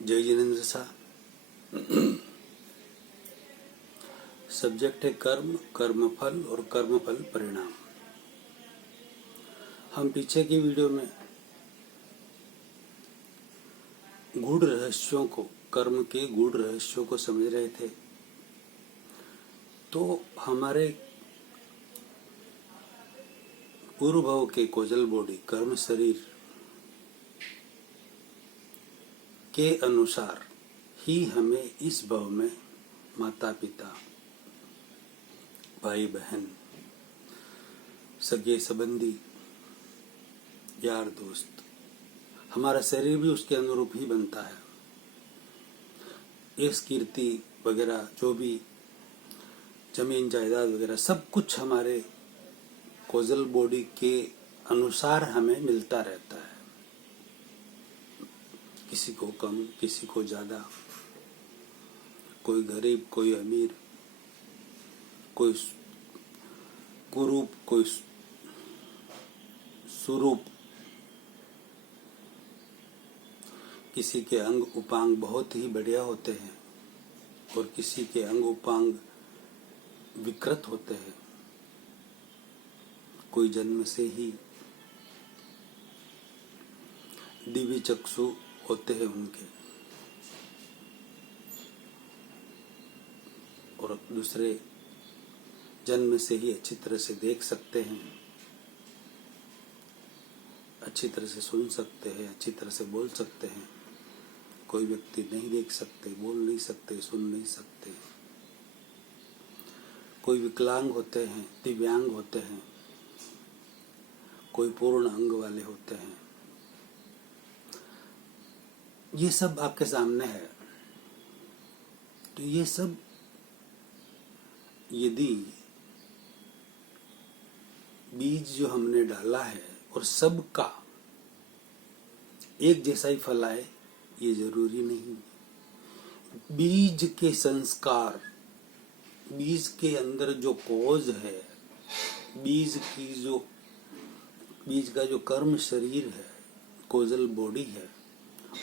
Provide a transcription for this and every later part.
जय जिनेन्द्र शाह। सब्जेक्ट है कर्म, कर्मफल और कर्मफल परिणाम। हम पीछे की वीडियो में गूढ़ रहस्यों को, कर्म के गूढ़ रहस्यों को समझ रहे थे। तो हमारे पूर्व भव के कोजल बॉडी, कर्म शरीर के अनुसार ही हमें इस भव में माता पिता, भाई बहन, सगे संबंधी, यार दोस्त, हमारा शरीर भी उसके अनुरूप ही बनता है। यश कीर्ति वगैरह, जो भी जमीन जायदाद वगैरह सब कुछ हमारे कोजल बॉडी के अनुसार हमें मिलता रहता है। किसी को कम, किसी को ज्यादा, कोई गरीब, कोई अमीर, कोई कुरूप, कोई सुरूप। किसी के अंग उपांग बहुत ही बढ़िया होते हैं और किसी के अंग उपांग विकृत होते हैं। कोई जन्म से ही दिव्य चक्षु होते हैं उनके, और दूसरे जन्म से ही अच्छी तरह से देख सकते हैं, अच्छी तरह से सुन सकते हैं, अच्छी तरह से बोल सकते हैं। कोई व्यक्ति नहीं देख सकते, बोल नहीं सकते, सुन नहीं सकते। कोई विकलांग होते हैं, दिव्यांग होते हैं, कोई पूर्ण अंग वाले होते हैं। ये सब आपके सामने है। तो ये सब यदि बीज जो हमने डाला है और सबका एक जैसा ही फल आए, ये जरूरी नहीं। बीज के संस्कार, बीज के अंदर जो कॉज है, बीज का जो कर्म शरीर है, कोजल बॉडी है,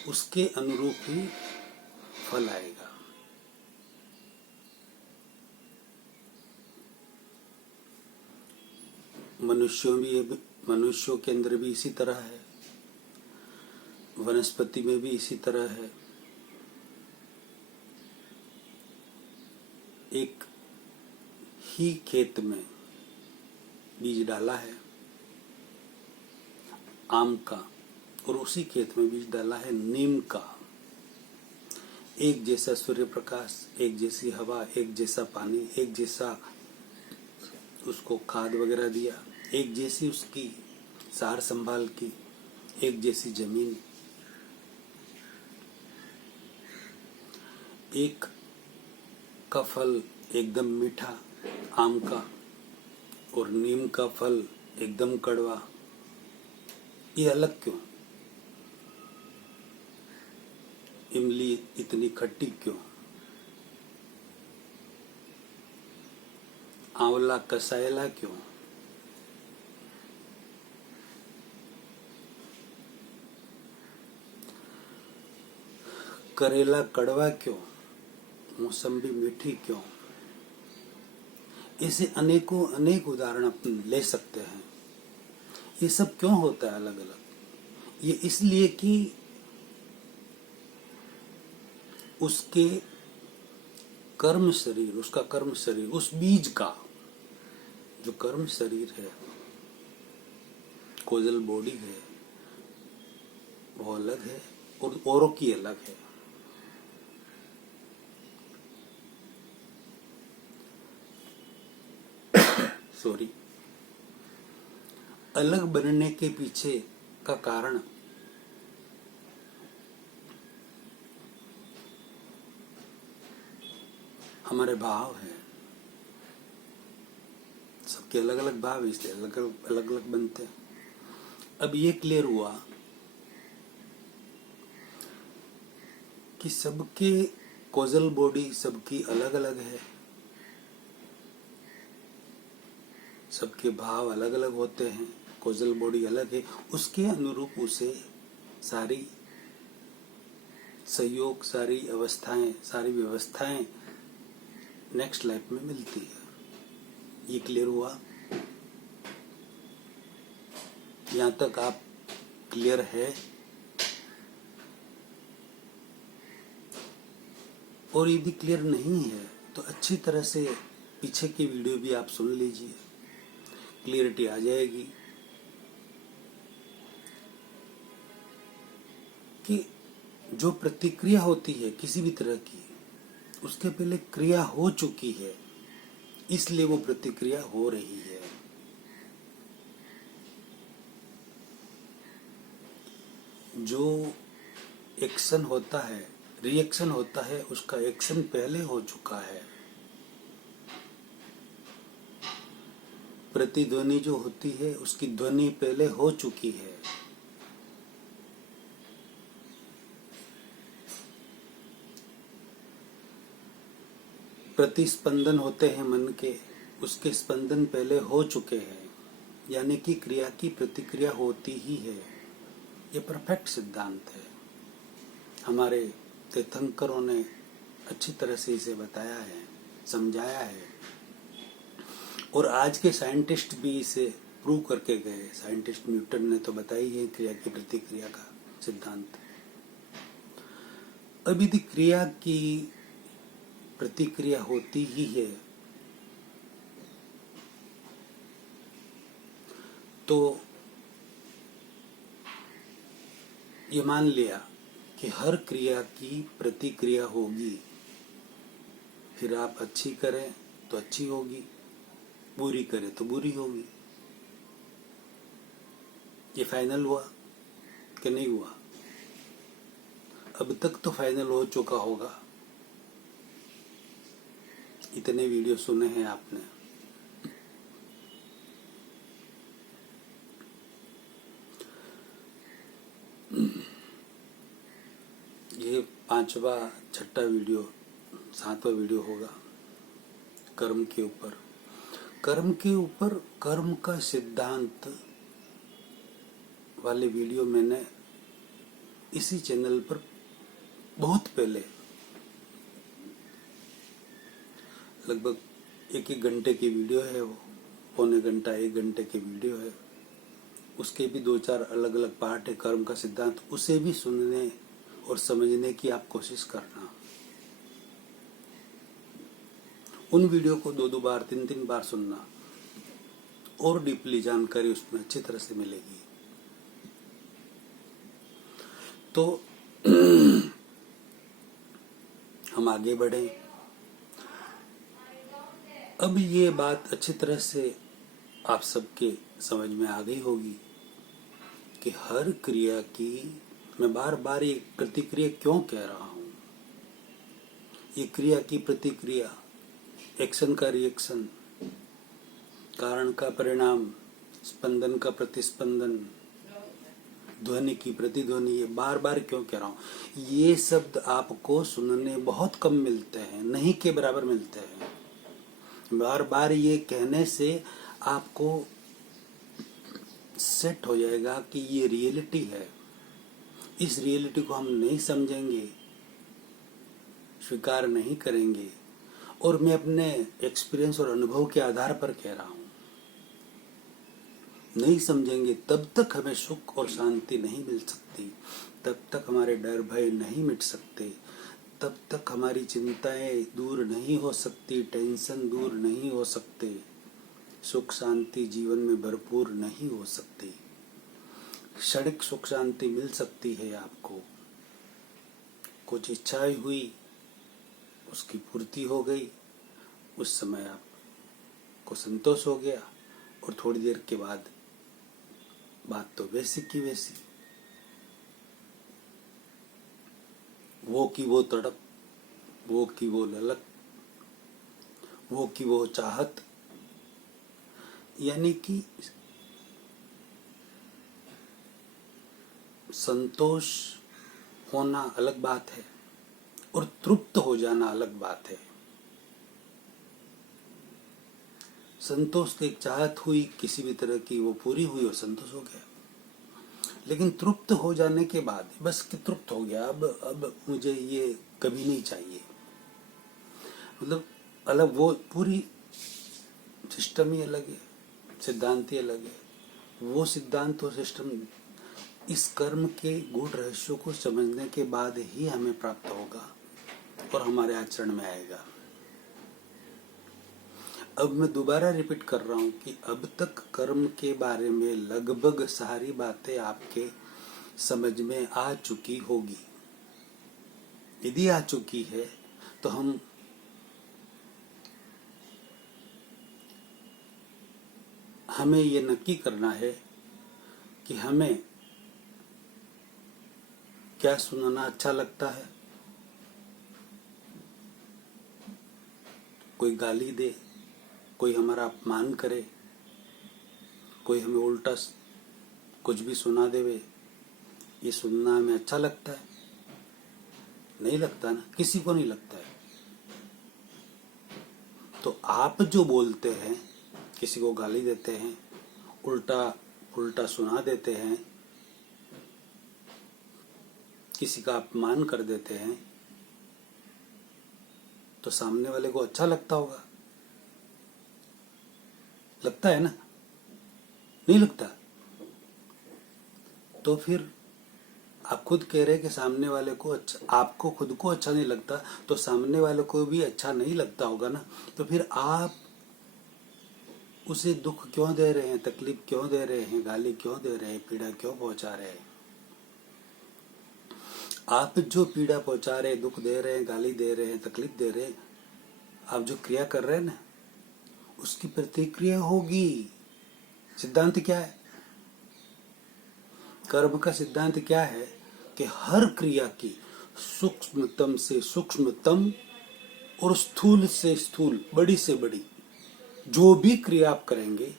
उसके अनुरूप ही फल आएगा। मनुष्यों के अंदर भी इसी तरह है, वनस्पति में भी इसी तरह है। एक ही खेत में बीज डाला है आम का, और उसी खेत में बीज डाला है नीम का। एक जैसा सूर्य प्रकाश, एक जैसी हवा, एक जैसा पानी, एक जैसा उसको खाद वगैरह दिया, एक जैसी उसकी सार संभाल की, एक जैसी जमीन। एक का फल एकदम मीठा आम का, और नीम का फल एकदम कड़वा। ये अलग क्यों? इमली इतनी खट्टी क्यों? आंवला कसायला क्यों? करेला कड़वा क्यों? मौसम्बी मीठी क्यों? ऐसे अनेकों अनेक उदाहरण अपन ले सकते हैं। ये सब क्यों होता है अलग अलग? ये इसलिए कि उसके कर्म शरीर, उसका कर्म शरीर, उस बीज का जो कर्म शरीर है, कोजल बॉडी है, वो अलग है और औरों की अलग है। सॉरी। अलग बनने के पीछे का कारण हमारे भाव है। सबके अलग अलग भाव, इसलिए अलग अलग बनते हैं। अब ये क्लियर हुआ कि सबके कोजल बॉडी सबकी अलग अलग है, सबके भाव अलग अलग होते हैं, कोजल बॉडी अलग है, उसके अनुरूप उसे सारी सहयोग, सारी अवस्थाएं, सारी व्यवस्थाएं नेक्स्ट लाइफ में मिलती है। ये क्लियर हुआ? यहाँ तक आप क्लियर है? और यदि क्लियर नहीं है तो अच्छी तरह से पीछे की वीडियो भी आप सुन लीजिए, क्लियरिटी आ जाएगी कि जो प्रतिक्रिया होती है किसी भी तरह की, उसके पहले क्रिया हो चुकी है, इसलिए वो प्रतिक्रिया हो रही है। जो एक्शन होता है, रिएक्शन होता है, उसका एक्शन पहले हो चुका है। प्रतिध्वनि जो होती है उसकी ध्वनि पहले हो चुकी है। प्रतिस्पंदन होते हैं मन के, उसके स्पंदन पहले हो चुके हैं, यानी कि क्रिया की प्रतिक्रिया होती ही है। ये परफेक्ट सिद्धांत है। हमारे तीर्थंकरों ने अच्छी तरह से इसे बताया है, समझाया है, और आज के साइंटिस्ट भी इसे प्रूव करके गए। साइंटिस्ट न्यूटन ने तो बताई है क्रिया की प्रतिक्रिया का सिद्धांत। अब यदि क्रिया की प्रतिक्रिया होती ही है तो ये मान लिया कि हर क्रिया की प्रतिक्रिया होगी, फिर आप अच्छी करें तो अच्छी होगी, बुरी करें तो बुरी होगी। ये फाइनल हुआ कि नहीं हुआ? अब तक तो फाइनल हो चुका होगा, इतने वीडियो सुने हैं आपने। ये 5वां 6वां वीडियो 7वां वीडियो होगा कर्म के ऊपर। कर्म के ऊपर कर्म का सिद्धांत वाले वीडियो मैंने इसी चैनल पर बहुत पहले, लगभग 1-1 घंटे की वीडियो है, वो पौने घंटा 1 घंटे की वीडियो है। उसके भी 2-4 अलग अलग पार्ट है कर्म का सिद्धांत। उसे भी सुनने और समझने की आप कोशिश करना। उन वीडियो को 2-2 बार 3-3 बार सुनना, और डीपली जानकारी उसमें अच्छी तरह से मिलेगी। तो हम आगे बढ़े। अब ये बात अच्छी तरह से आप सबके समझ में आ गई होगी कि हर क्रिया की, मैं बार बार ये प्रतिक्रिया क्यों कह रहा हूं। ये क्रिया की प्रतिक्रिया, एक्शन का रिएक्शन, कारण का परिणाम, स्पंदन का प्रतिस्पंदन, ध्वनि की प्रतिध्वनि, ये बार बार क्यों कह रहा हूं। ये शब्द आपको सुनने बहुत कम मिलते हैं, नहीं के बराबर मिलते हैं। बार बार ये कहने से आपको सेट हो जाएगा कि ये रियलिटी है। इस रियलिटी को हम नहीं समझेंगे, स्वीकार नहीं करेंगे, और मैं अपने एक्सपीरियंस और अनुभव के आधार पर कह रहा हूं, नहीं समझेंगे तब तक हमें सुख और शांति नहीं मिल सकती, तब तक हमारे डर भय नहीं मिट सकते, तब तक हमारी चिंताएं दूर नहीं हो सकती, टेंशन दूर नहीं हो सकते, सुख शांति जीवन में भरपूर नहीं हो सकती। क्षणिक सुख शांति मिल सकती है आपको, कुछ इच्छाएं हुई, उसकी पूर्ति हो गई, उस समय आपको संतोष हो गया, और थोड़ी देर के बाद बात तो वैसी की वैसी। वो की वो तड़प, वो की वो ललक, वो की वो चाहत, यानी कि संतोष होना अलग बात है और तृप्त हो जाना अलग बात है। संतोष की एक चाहत हुई किसी भी तरह की, वो पूरी हुई और संतोष हो गया। लेकिन तृप्त हो जाने के बाद बस कि तृप्त हो गया, अब मुझे ये कभी नहीं चाहिए, मतलब अलग, वो पूरी सिस्टम ही अलग है, सिद्धांत ही अलग है। वो सिद्धांत और सिस्टम इस कर्म के गूढ़ रहस्यों को समझने के बाद ही हमें प्राप्त होगा और हमारे आचरण में आएगा। अब मैं दोबारा रिपीट कर रहा हूं कि अब तक कर्म के बारे में लगभग सारी बातें आपके समझ में आ चुकी होगी। यदि आ चुकी है तो हमें ये नक्की करना है कि हमें क्या सुनना अच्छा लगता है। कोई गाली दे, कोई हमारा अपमान करे, कोई हमें उल्टा कुछ भी सुना देवे, ये सुनना हमें अच्छा लगता है? नहीं लगता ना, किसी को नहीं लगता है। तो आप जो बोलते हैं, किसी को गाली देते हैं, उल्टा सुना देते हैं, किसी का अपमान कर देते हैं, तो सामने वाले को अच्छा लगता होगा, लगता है ना? नहीं लगता। तो फिर आप खुद कह रहे हैं कि सामने वाले को अच्छा, आपको खुद को अच्छा नहीं लगता तो सामने वाले को भी अच्छा नहीं लगता होगा ना। तो फिर आप उसे दुख क्यों दे रहे हैं, तकलीफ क्यों दे रहे हैं, गाली क्यों दे रहे हैं, पीड़ा क्यों पहुंचा रहे हैं? आप जो पीड़ा पहुंचा रहे हैं, दुख दे रहे हैं, गाली दे रहे हैं, तकलीफ दे रहे हैं, आप जो क्रिया कर रहे हैं ना, उसकी प्रतिक्रिया होगी। सिद्धांत क्या है? कर्म का सिद्धांत क्या है कि हर क्रिया की सूक्ष्मतम से सूक्ष्मतम और स्थूल से स्थूल, बड़ी से बड़ी जो भी क्रिया आप करेंगे,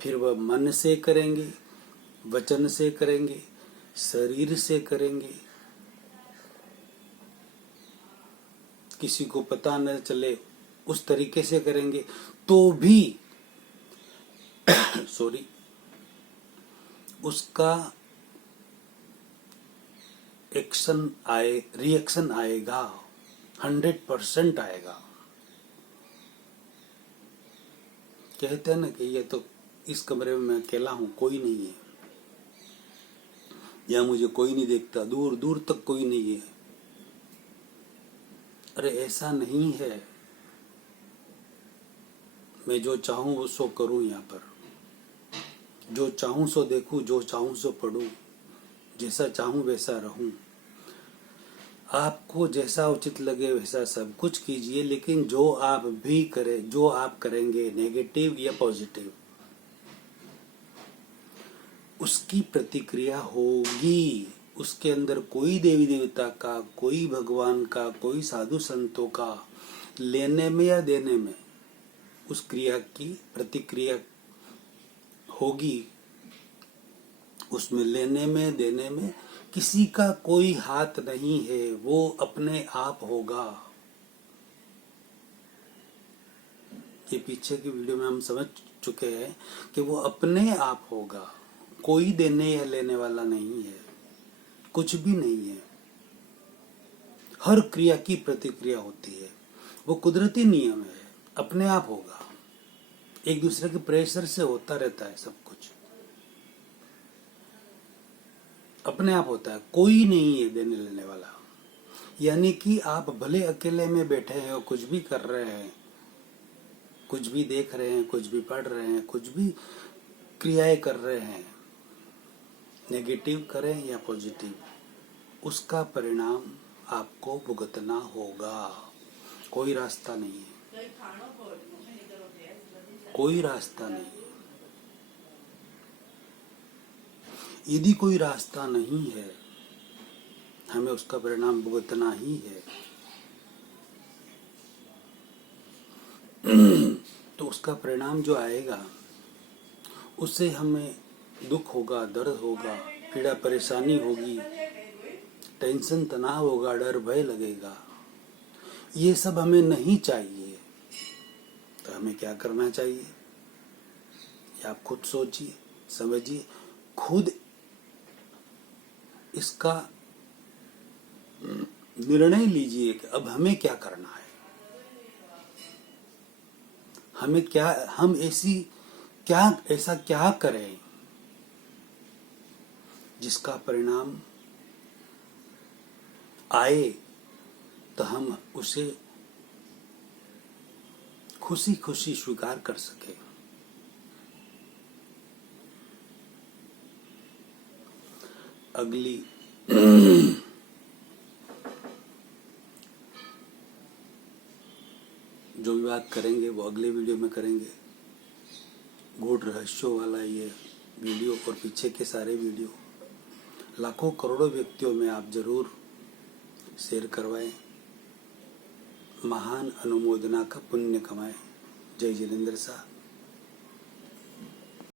फिर वह मन से करेंगे, वचन से करेंगे, शरीर से करेंगे, किसी को पता न चले उस तरीके से करेंगे, तो भी सॉरी, उसका रिएक्शन आएगा, 100% आएगा। कहते हैं ना कि ये तो इस कमरे में मैं अकेला हूं, कोई नहीं है, या मुझे कोई नहीं देखता, दूर दूर तक कोई नहीं है। अरे ऐसा नहीं है। मैं जो चाहूं वो सो करूं, यहाँ पर जो चाहूं सो देखूं, जो चाहूं सो पढ़ूं, जैसा चाहूं वैसा रहूं। आपको जैसा उचित लगे वैसा सब कुछ कीजिए, लेकिन जो आप भी करें, जो आप करेंगे नेगेटिव या पॉजिटिव, उसकी प्रतिक्रिया होगी। उसके अंदर कोई देवी देवता का, कोई भगवान का, कोई साधु संतों का लेने में या देने में उस क्रिया की प्रतिक्रिया होगी। उसमें लेने में देने में किसी का कोई हाथ नहीं है, वो अपने आप होगा। ये पीछे की वीडियो में हम समझ चुके हैं कि वो अपने आप होगा, कोई देने या लेने वाला नहीं है, कुछ भी नहीं है। हर क्रिया की प्रतिक्रिया होती है, वो कुदरती नियम है, अपने आप होगा। एक दूसरे के प्रेशर से होता रहता है सब कुछ, अपने आप होता है, कोई नहीं है देने लेने वाला। यानी कि आप भले अकेले में बैठे हैं और कुछ भी कर रहे हैं, कुछ भी देख रहे हैं, कुछ भी पढ़ रहे हैं, कुछ भी क्रियाएं कर रहे हैं, नेगेटिव करें या पॉजिटिव, उसका परिणाम आपको भुगतना होगा। कोई रास्ता नहीं है, कोई रास्ता नहीं है। यदि कोई रास्ता नहीं है, हमें उसका परिणाम भुगतना ही है। तो उसका परिणाम जो आएगा, उससे हमें दुख होगा, दर्द होगा, पीड़ा परेशानी होगी, टेंशन तनाव होगा, डर भय लगेगा। ये सब हमें नहीं चाहिए। तो हमें क्या करना चाहिए, ये आप खुद सोचिए, समझिए, खुद इसका निर्णय लीजिए कि अब हमें क्या करना है। हम ऐसा क्या करें जिसका परिणाम आए तो हम उसे खुशी खुशी स्वीकार कर सके। अगली जो भी बात करेंगे वो अगले वीडियो में करेंगे। गूढ़ रहस्यों वाला ये वीडियो और पीछे के सारे वीडियो लाखों करोड़ों व्यक्तियों में आप जरूर शेयर करवाएं। महान अनुमोदना का पुण्य कमाएं। जय जिनेंद्र शाह।